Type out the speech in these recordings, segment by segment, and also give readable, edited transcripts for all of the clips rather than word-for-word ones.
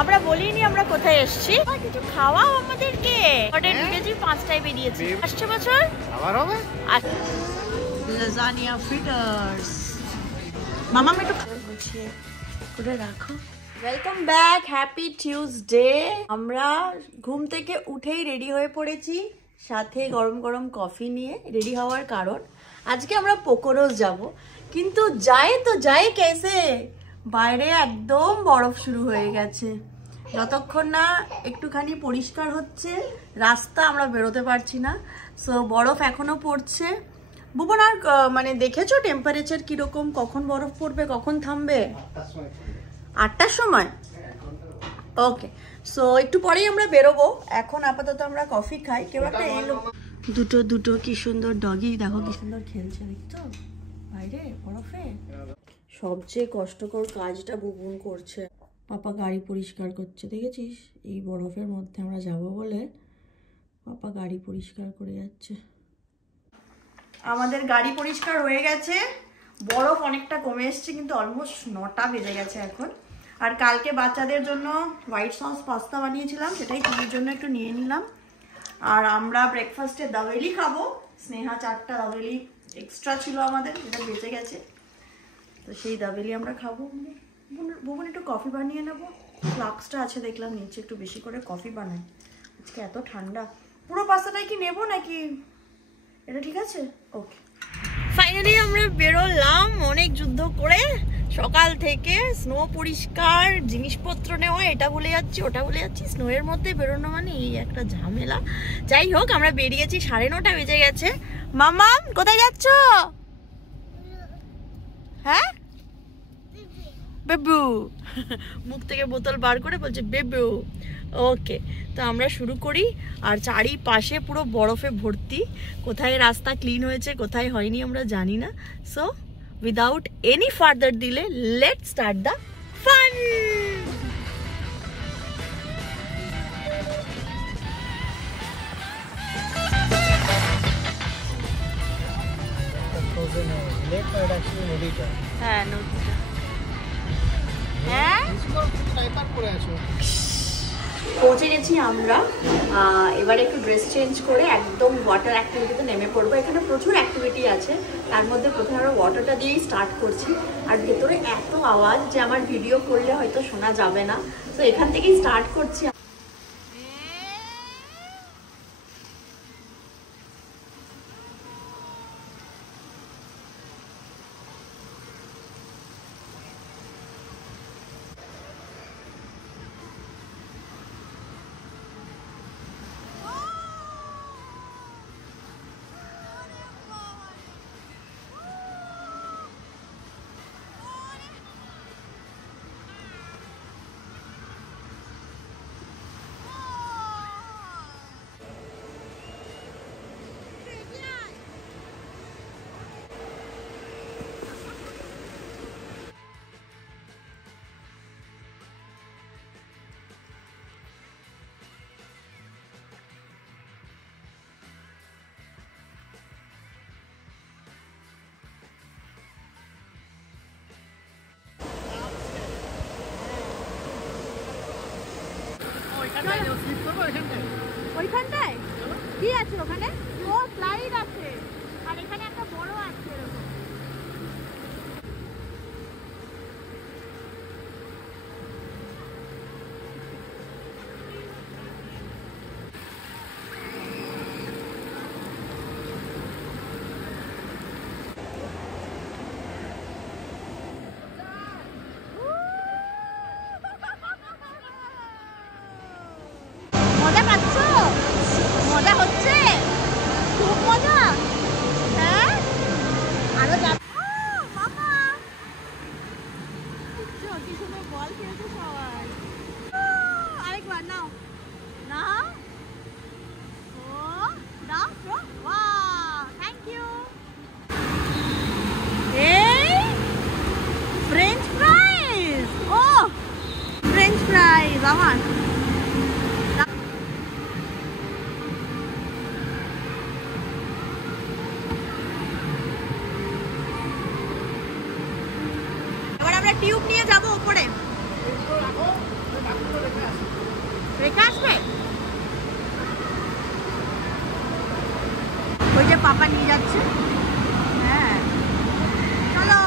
আমরা বলিনি আমরা কোথায় এসেছি, কিছু খাওয়াও আমাদেরকে। হোটেল ঢুকেছি 5টায় বেরিয়েছি। আসছে বছর আবার হবে লাজানিয়া ফ্রিটার্স। মামা আমি একটু গুছিয়ে করে রাখো। Welcome back, happy Tuesday. আমরা ঘুম থেকে উঠেই রেডি হয়ে পড়েছি, সাথে গরম গরম কফি নিয়ে। রেডি হওয়ার কারণ আজকে আমরা পোকোরোস যাব, কিন্তু যায় কেসে, বাইরে একদম বরফ শুরু হয়ে গেছে। যতক্ষণ না একটুখানি পরিষ্কার হচ্ছে রাস্তা, আমরা বেরোতে পারছি না। সো বরফ এখনো পড়ছে। ভুবন আর মানে দেখেছো টেম্পারেচার কিরকম, কখন বরফ পড়বে কখন থামবে? 8টার সময়। ওকে, সো একটু পরেই আমরা বেরোবো। এখন আপাতত আমরা কফি খাই। কেউ একটা এলো, দুটো কি সুন্দর ডগি, দেখো কি সুন্দর খেলছে, দেখছো বাইরে বরফে। সবচেয়ে কষ্টকর কাজটা বুবুন করছে। পাপা গাড়ি পরিষ্কার করছে, দেখেছিস? এই বরফের মধ্যে আমরা যাব বলে পাপা গাড়ি পরিষ্কার করে যাচ্ছে। আমাদের গাড়ি পরিষ্কার হয়ে গেছে, বরফ অনেকটা কমে এসছে, কিন্তু অলমোস্ট 9টা বেজে গেছে এখন। আর কালকে বাচ্চাদের জন্য হোয়াইট সস পাস্তা বানিয়েছিলাম, সেটাই টিভির জন্য একটু নিয়ে নিলাম। আর আমরা ব্রেকফাস্টে দাবেলি খাবো। স্নেহা 4টা দাবেলি এক্সট্রা ছিল আমাদের, যেটা বেঁচে গেছে, তো সেই দাবেলি আমরা খাবো। ভুবন একটু কফি বানিয়ে নেবো, ফ্লাক্সটা আছে দেখলাম নিচে, একটু বেশি করে কফি বানাই। আজকে এত ঠান্ডা। পুরো পাস্তাটাই কি নেবো নাকি এটা ঠিক আছে? ওকে, ফাইনালি আমরা বেরোলাম অনেক যুদ্ধ করে। সকাল থেকে স্নো পরিষ্কার, জিনিসপত্র নেওয়া, এটা ভুলে যাচ্ছি ওটা ভুলে যাচ্ছি। স্নোয়ের মধ্যে বেরোনো মানে এই একটা ঝামেলা। যাই হোক, আমরা বেরিয়েছি, 9:30 বেজে গেছে। মামাম কোথায় যাচ্ছ? হ্যাঁ বেবু, মুখ থেকে বোতল বার করে বলছে বেবু। ওকে, তো আমরা শুরু করি। আর চারিপাশে পুরো বরফে ভর্তি, কোথায় রাস্তা ক্লিন হয়েছে কোথায় হয়নি আমরা জানি না। So without any further delay let's start the fun. হ্যাঁ নদীটা, হ্যাঁ পৌঁছে গেছি আমরা। এবারে একটু ড্রেস চেঞ্জ করে একদম ওয়াটার অ্যাক্টিভিটিতে নেমে পড়বো। এখানে প্রচুর অ্যাক্টিভিটি আছে, তার মধ্যে প্রথমে আমরা ওয়াটারটা দিয়েই স্টার্ট করছি। আর ভেতরে এত আওয়াজ যে আমার ভিডিও করলে হয়তো শোনা যাবে না, তো এখান থেকেই স্টার্ট করছি। ওইখানটায় কি আছে? ওখানে ও স্লাইড আছে, আর এখানে একটা বড় আছে এরকম। মজা পাচ্ছ? মজা হচ্ছে, খুব মজা। হ্যাঁ, আরো যাব। মামা কি সুন্দর বল খেলছে সবাই। আরেকবার নাও না, ও দাও, ওয়াও থ্যাংক ইউ। এই ফ্রেঞ্চ ফ্রাইজ, ও ফ্রেঞ্চ ফ্রাইজ আমার। টিউব নিয়ে যাবো উপরে। রেখে আসবে? ওই যে পাপা নিয়ে যাচ্ছে। হ্যাঁ চলো।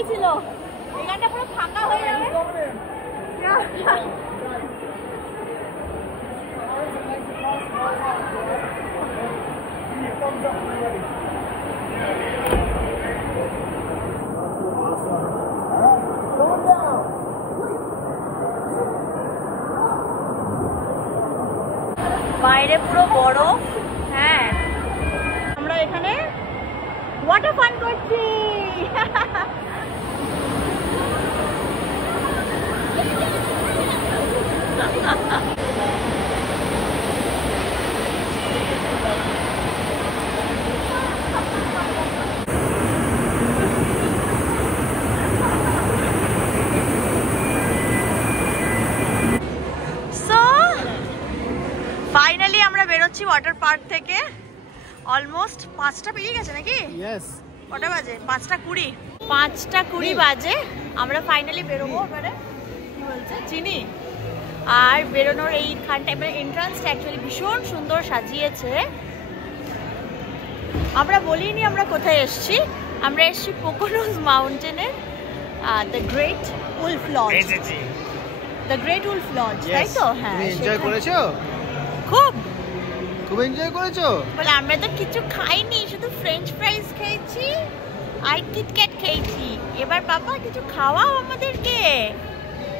ছবি ছিল। এখানটা পুরো ফাঁকা হয়ে যাবে। বাইরে পুরো বরফ। হ্যাঁ, আমরা এখানে ওয়াটার ফান করছি। ফাইনালি আমরা বেরোচ্ছি ওয়াটার পার্ক থেকে। অলমোস্ট 5টা পেরিয়ে গেছে নাকি? কটা বাজে? 5:20। 5:20 বাজে আমরা ফাইনালি বেরোবো। এবারে কি বলছে চিনি? আর বেরোনোর এইখানটা এবারে এন্ট্রান্সটা অ্যাকচুয়ালি ভীষণ সুন্দর সাজিয়েছে। আমরা বলিনি আমরা কোথায় এসেছি। আমরা এসেছি পোকোনোস মাউন্টেনের the great wolf lodge. The great wolf lodge, তাই তো? হ্যাঁ, এনজয় করেছো? খুব খুব এনজয় করেছো? বলে আমরা তো কিছু খাইনি, শুধু ফ্রেঞ্চ ফ্রাইজ খেয়েছি আর কিটক্যাট খেয়েছি। এবার বাবা কিছু খাওয়াও আমাদেরকে।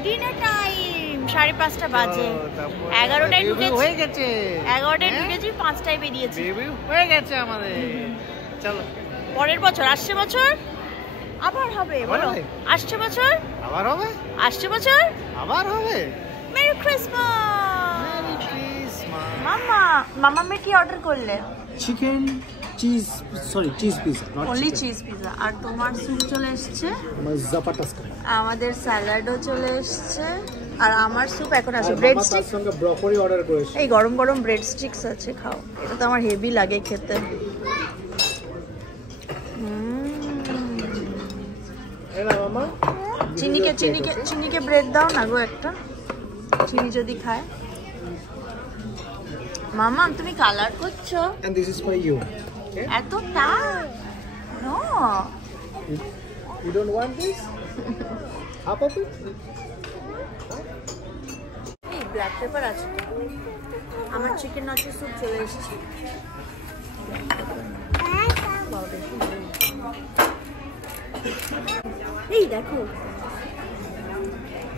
ডিনার টাইম 5:30 বাজে। 11টায় ঢুকেছি, হয়ে গেছে। 11টায় ঢুকেছি, 5টায় বেরিয়েছি। হয়ে গেছে আমাদের। চলো, পরের বছর, আসছে বছর আবার হবে। বলো, আসছে বছর আবার হবে, আসছে বছর আবার হবে। Merry Christmas. Merry Christmas. মামা, মামামে কি অর্ডার করলে? Chicken cheese, sorry cheese pizza, not only cheese pizza. আর তোমার স্যুপ চলে এসেছে, জাপাটাস্কা। আমাদের স্যালাডও চলে এসেছে। আর আমার স্যুপ এখন আছে। ব্রেড স্টিক সঙ্গে ব্রকলি অর্ডার করেছি। এই গরম গরম ব্রেড স্টিক্স আছে, খাও। এটা তো আমার হেভি লাগে খেতে। এরা মামা চিনিকে ব্রেড দাও না গো একটা, চিনি যদি খায়। মামা তুমি কালার করছো। and this is for you. এতটা no, You don't want this? Half of it? এই ব্ল্যাক পেপার আছে। আমার চিকেন নাচো স্যুপ চলে এসেছে। এই দেখো,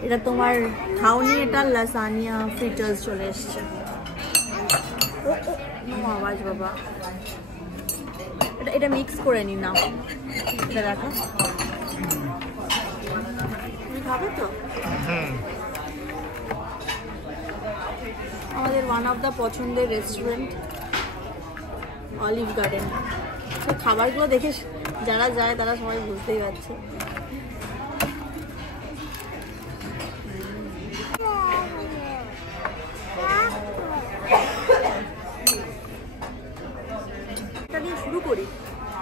এটা তোমার খাওনি, এটা লাসানিয়া ফ্রিটার্স চলে এসছে। ও আওয়াজ বাবা, এটা মিক্স করে নি না। এটা দেখো, তুমি খাবে তো? আমাদের ওয়ান অফ দ্য পছন্দের রেস্টুরেন্ট অলিভ গার্ডেন। তো খাবারগুলো দেখে যারা যায় তারা সবাই বুঝতেই পারছে। এটা দিয়ে শুরু করি।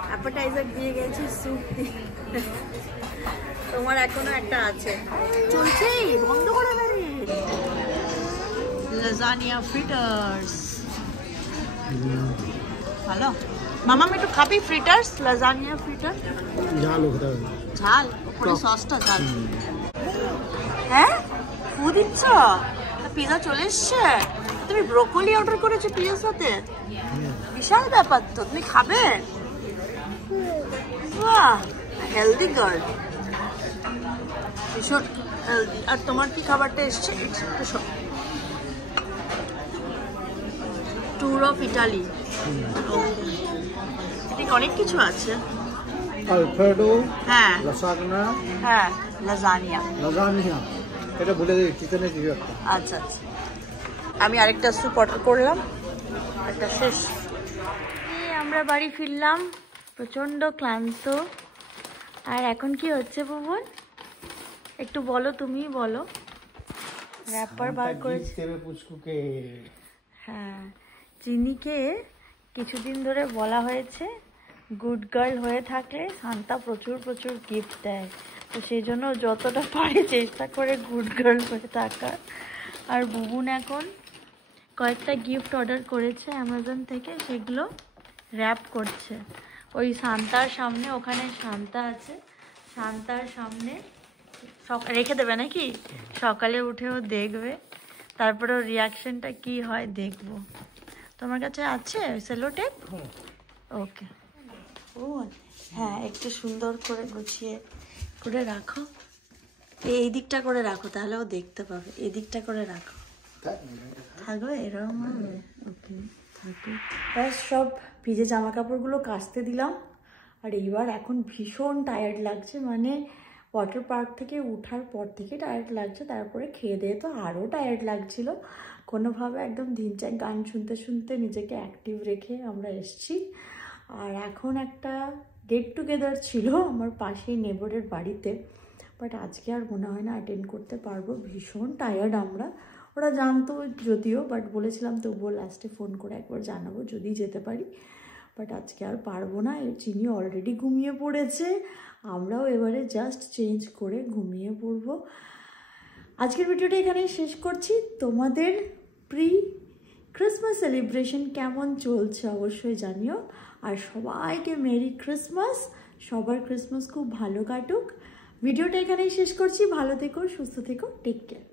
অ্যাপেটাইজার দিয়ে গেছি, স্যুপ দিয়ে। তোমার এখনো একটা আছে, চলছেই, বন্ধ করে দেবে। লাজানিয়া ফ্রিটার্স ভালো। মামা একটু খাবি ফ্রিটার্স? লাজানিয়া ফ্রিটার ঝাল হতে হবে, ঝাল, উপরে সসটা ঝাল। হ্যাঁ, ফু দিচ্ছ? পিজা চলে এসছে। তুমি ব্রোকলি অর্ডার করেছো পিজার সাথে? বিশাল ব্যাপার তো। তুমি খাবে? বাহ, হেলদি গার্ল, ভীষণ হেলদি। আর তোমার কি খাবারটা এসছে? ট্যুর অফ ইটালি, এদিকে অনেক কিছু আছে। আলফ্রেডো, হ্যাঁ লাসাগনা, হ্যাঁ লাজানিয়া। লাজানিয়া, এটা বলে দিই চিকেনের কিছু একটা। আচ্ছা আচ্ছা, আমি আরেকটা স্যুপ অর্ডার করলাম, একটা শেষ। আমরা বাড়ি ফিরলাম, প্রচন্ড ক্লান্ত। আর এখন কি হচ্ছে বুবুন, একটু বলো, তুমি বলো। র্যাপার বার করেছি। পুচকুকে, হ্যাঁ, চিনিকে কিছুদিন ধরে বলা হয়েছে গুড গার্ল হয়ে থাকলে সান্তা প্রচুর প্রচুর গিফট দেয়। তো সেই জন্য যতটা পারে চেষ্টা করে গুড গার্ল হয়ে থাকার। আর বুবুন এখন কয়েকটা গিফট অর্ডার করেছে অ্যামাজন থেকে, সেগুলো র্যাপ করছে ওই সান্তার সামনে। ওখানে সান্তা আছে, শান্তার সামনে রেখে দেবে নাকি? সকালে উঠেও দেখবে, তারপরে ওর রিয়াকশনটা কি হয় দেখবো। তোমার কাছে আছে সেলো টেপ? ওকে। ও হ্যাঁ, একটু সুন্দর করে গুছিয়ে করে রাখো, এই দিকটা করে রাখো, তাহলে ও দেখতে পাবে। এই দিকটা করে রাখো, থাকবে এরকম হবে। ওকে, থাকবে। ব্যাস, সব ভিজে জামা কাপড়গুলো কাচতে দিলাম। আর এইবার এখন ভীষণ টায়ার্ড লাগছে, মানে ওয়াটার পার্ক থেকে ওঠার পর থেকে টায়ার্ড লাগছে, তারপরে খেয়ে দিয়ে তো আরও টায়ার্ড লাগছিল। কোনোভাবে একদম ধিনচাক গান শুনতে শুনতে নিজেকে অ্যাক্টিভ রেখে আমরা এসছি। আর এখন একটা গেট টুগেদার ছিল আমার পাশেই নেবরের বাড়িতে, বাট আজকে আর মনে হয় না অ্যাটেন্ড করতে পারবো, ভীষণ টায়ার্ড আমরা। ওরা জানতো যদিও, বাট বলেছিলাম তবুও লাস্টে ফোন করে একবার জানাবো যদি যেতে পারি। বাট আজকে আর পারবো না, চিনি অলরেডি ঘুমিয়ে পড়েছে, আমরাও এবারে জাস্ট চেঞ্জ করে ঘুমিয়ে পড়বো। আজকের ভিডিওটা এখানেই শেষ করছি। তোমাদের প্রি ক্রিসমাস সেলিব্রেশন কেমন চলছে অবশ্যই জানিও। আর সবাইকে মেরি ক্রিসমাস, সবার ক্রিসমাস খুব ভালো কাটুক। ভিডিওটা এখানেই শেষ করছি, ভালো থেকো, সুস্থ থেকো, টেক কেয়ার।